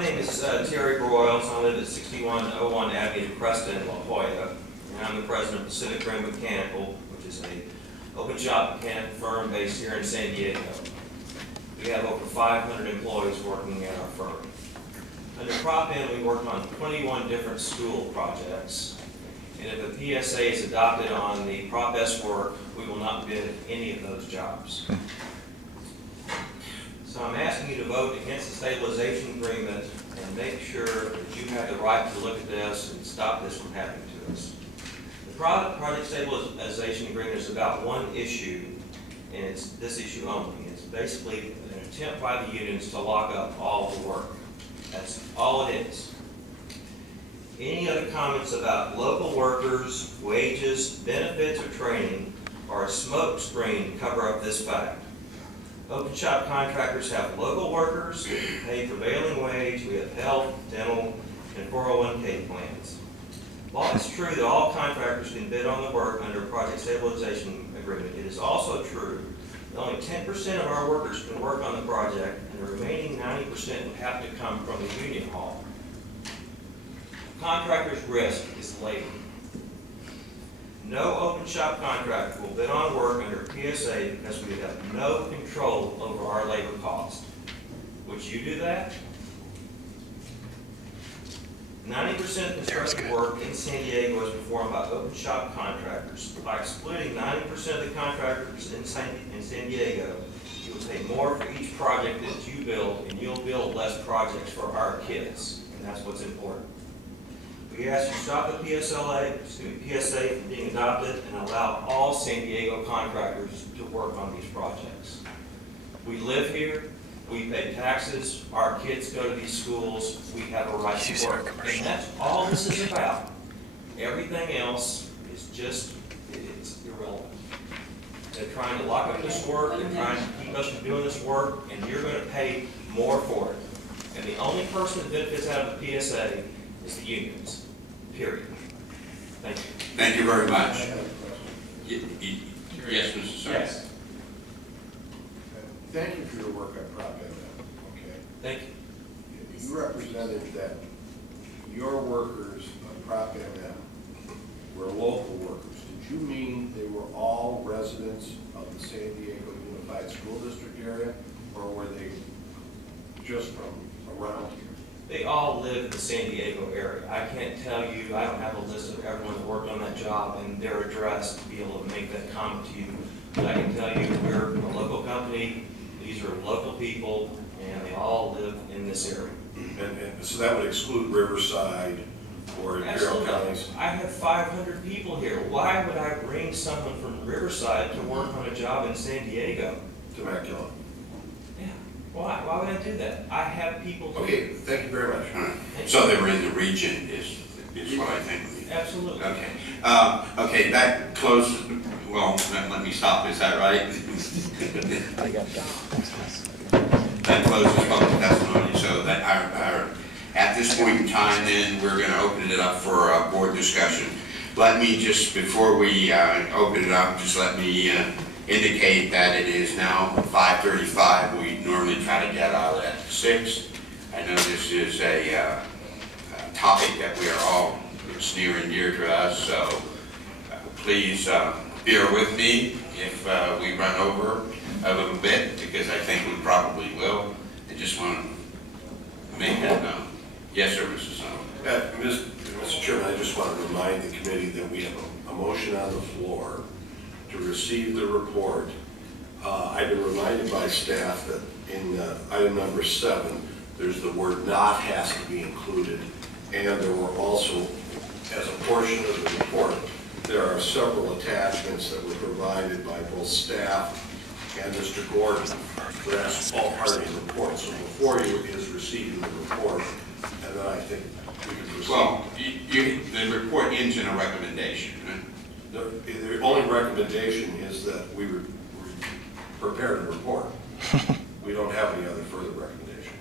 My name is Terry Broyles. I live at 6101 Avenue Preston, La Jolla, and I'm the president of Pacific Rim Mechanical, which is an open shop mechanical firm based here in San Diego. We have over 500 employees working at our firm. Under Prop M, we work on 21 different school projects, and if a PSA is adopted on the Prop S work, we will not bid any of those jobs. So I'm asking you to vote against the stabilization agreement and make sure that you have the right to look at this and stop this from happening to us. The project stabilization agreement is about one issue, and it's this issue only. It's basically an attempt by the unions to lock up all the work. That's all it is. Any other comments about local workers, wages, benefits, or training are a smoke screen to cover up this fact. Open shop contractors have local workers, we pay prevailing wage, we have health, dental, and 401k plans. While it's true that all contractors can bid on the work under a project stabilization agreement, it is also true that only 10% of our workers can work on the project, and the remaining 90% would have to come from the union hall. Contractors' risk is labor. No open shop contractor will bid on work under PSA because we have no control over our labor cost. Would you do that? 90% of construction work in San Diego is performed by open shop contractors. By excluding 90% of the contractors in San Diego, you will pay more for each project that you build, and you'll build less projects for our kids, and that's what's important. We ask you to stop the PSA from being adopted and allow all San Diego contractors to work on these projects. We live here, we pay taxes, our kids go to these schools, we have a right to work. And that's all this is about. Everything else is just, it's irrelevant. They're trying to lock up this work, they're trying to keep us from doing this work, and you're going to pay more for it. And the only person that benefits out of the PSA is the unions. Period. Thank you. Thank you very much. Yes, Mr. Sir. Yes. Thank you for your work on Prop M. Okay. Thank you. You represented that your workers on Prop M were local workers. Did you mean they were all residents of the San Diego Unified School District area, or were they just from around here? They all live in the San Diego area. I can't tell you, I don't have a list of everyone that worked on that job and their address to be able to make that comment to you. But I can tell you we're a local company, these are local people, and they all live in this area. And so that would exclude Riverside or Imperial counties? I have 500 people here. Why would I bring someone from Riverside to work on a job in San Diego? Temecula. Why? Why would I do that? I have people. Okay, thank you very much. So they were in the region is what I think. Absolutely. Okay. Okay, that closes, well, let me stop. Is that right? I got that. That closes public testimony. So that at this point in time, then, we're going to open it up for board discussion. Let me just, before we open it up, just let me indicate that it is now 5:35. We normally try to get out at 6. I know this is a topic that we are all, it's near and dear to us, so please bear with me if we run over a little bit, because I think we probably will. I just want to make that known. Yes, sir, Mrs. Snow. Mr. Chairman, I just want to remind the committee that we have a motion on the floor to receive the report. I've been reminded by staff that in item number 7, there's the word "not" has to be included, and there were also, as a portion of the report, there are several attachments that were provided by both staff and Mr. Gordon. So that's all part of the report. So before you is receiving the report, and then I think we can proceed. Well, the report ends in a recommendation. Right? The only recommendation is that we prepared a report. We don't have any other further recommendation.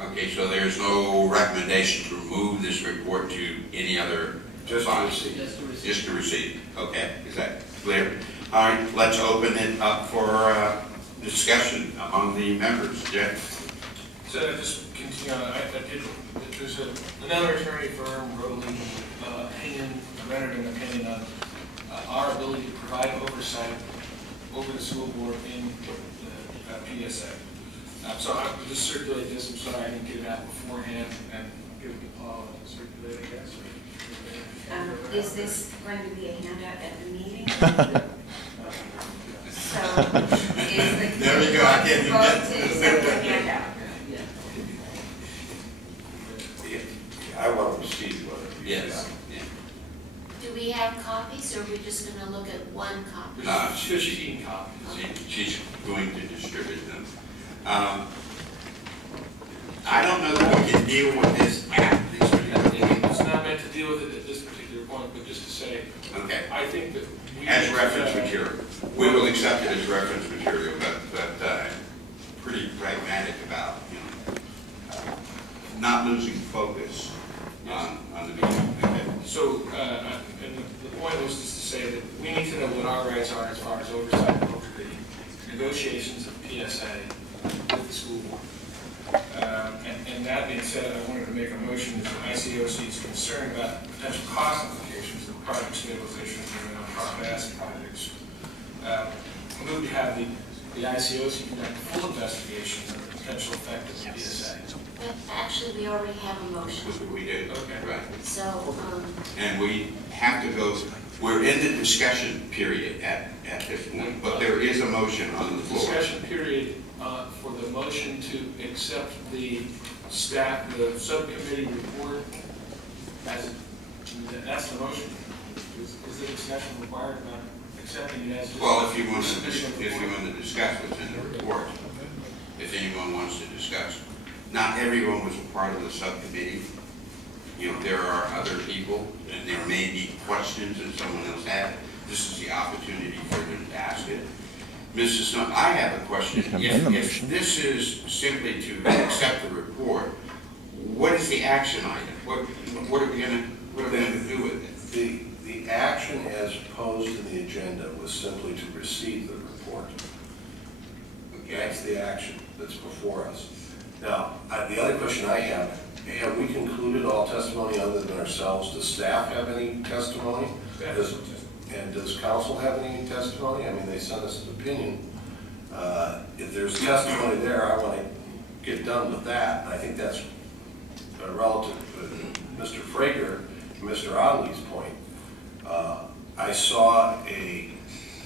Okay, so there's no recommendation to remove this report to any other just body? To receive. Just to receive. Okay, is that clear? All right, let's open it up for discussion among the members. Jeff? So just continue you know, there's another attorney firm wrote an opinion, rendered an opinion on our ability to provide oversight over the school board in the PSA. So I'll just circulate this. I'm sorry I didn't get it out beforehand, and I'll give it to Paul and circulate it, I guess. Is this going to be a handout at the meeting? So, is the There we go, I can't even vote get to accept the handout? I want to see whether. Yes. Yeah. Do we have copies, or are we just going to look at one copy? No, She's eating copies. she's going to distribute them. I don't know that we can deal with this at this particular point. It's not meant to deal with it at this particular point, but just to say, Okay. I think that we... As reference material. We will accept it as reference material, but pretty pragmatic about, not losing focus on the meeting. Okay. So, and the point was just to say that we need to know what our rights are as far as oversight over the negotiations of PSA with the school board. And that being said, I wanted to make a motion that the ICOC is concerned about potential cost implications of the project stabilization agreement on profit asset projects. We move to have the ICOC conduct a full investigation of the potential effect of the PSA. But actually, we already have a motion. We do. Okay. Right. So, And we have to go, we're in the discussion period at this point, but there is a motion on the floor. Discussion period for the motion to accept the subcommittee report as, that's the motion. Is the discussion required about accepting it as just Well, if you want sufficient to discuss what's in the report, if anyone wants to discuss. Not everyone was a part of the subcommittee. There are other people, and there may be questions that someone else had. This is the opportunity for them to ask it. Mrs. Snow, I have a question. If this is simply to accept the report, what is the action item? What are we going to do with it? The action as posed in the agenda was simply to receive the report. Okay. That's the action that's before us. Now, the other question I have we concluded all testimony other than ourselves? Does staff have any testimony? And does council have any testimony? I mean, they sent us an opinion. If there's testimony there, I want to get done with that. And I think that's relative to Mr. Frager and Mr. Otley's point. I saw a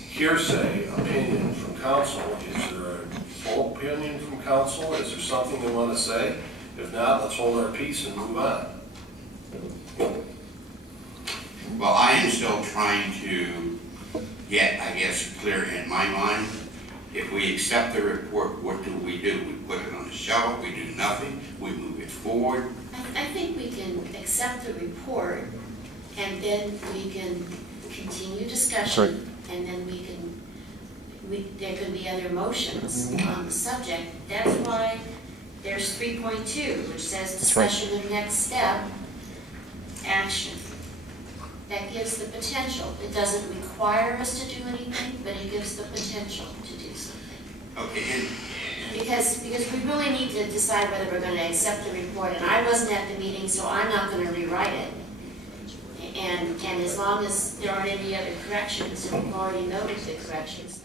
hearsay opinion from council. Is there a full opinion from council? Is there something they want to say? If not, let's hold our peace and move on. Well, I am still trying to get, I guess, clear in my mind. If we accept the report, what do? We put it on the shelf, we do nothing, we move it forward. I think we can accept the report, and then we can continue discussion, and then there can be other motions on the subject. That's why there's 3.2, which says discussion of next step, action. That gives the potential. It doesn't require us to do anything, but it gives the potential to do something. Okay. Because we really need to decide whether we're going to accept the report, and I wasn't at the meeting, so I'm not going to rewrite it. And as long as there aren't any other corrections, and we've already noted the corrections,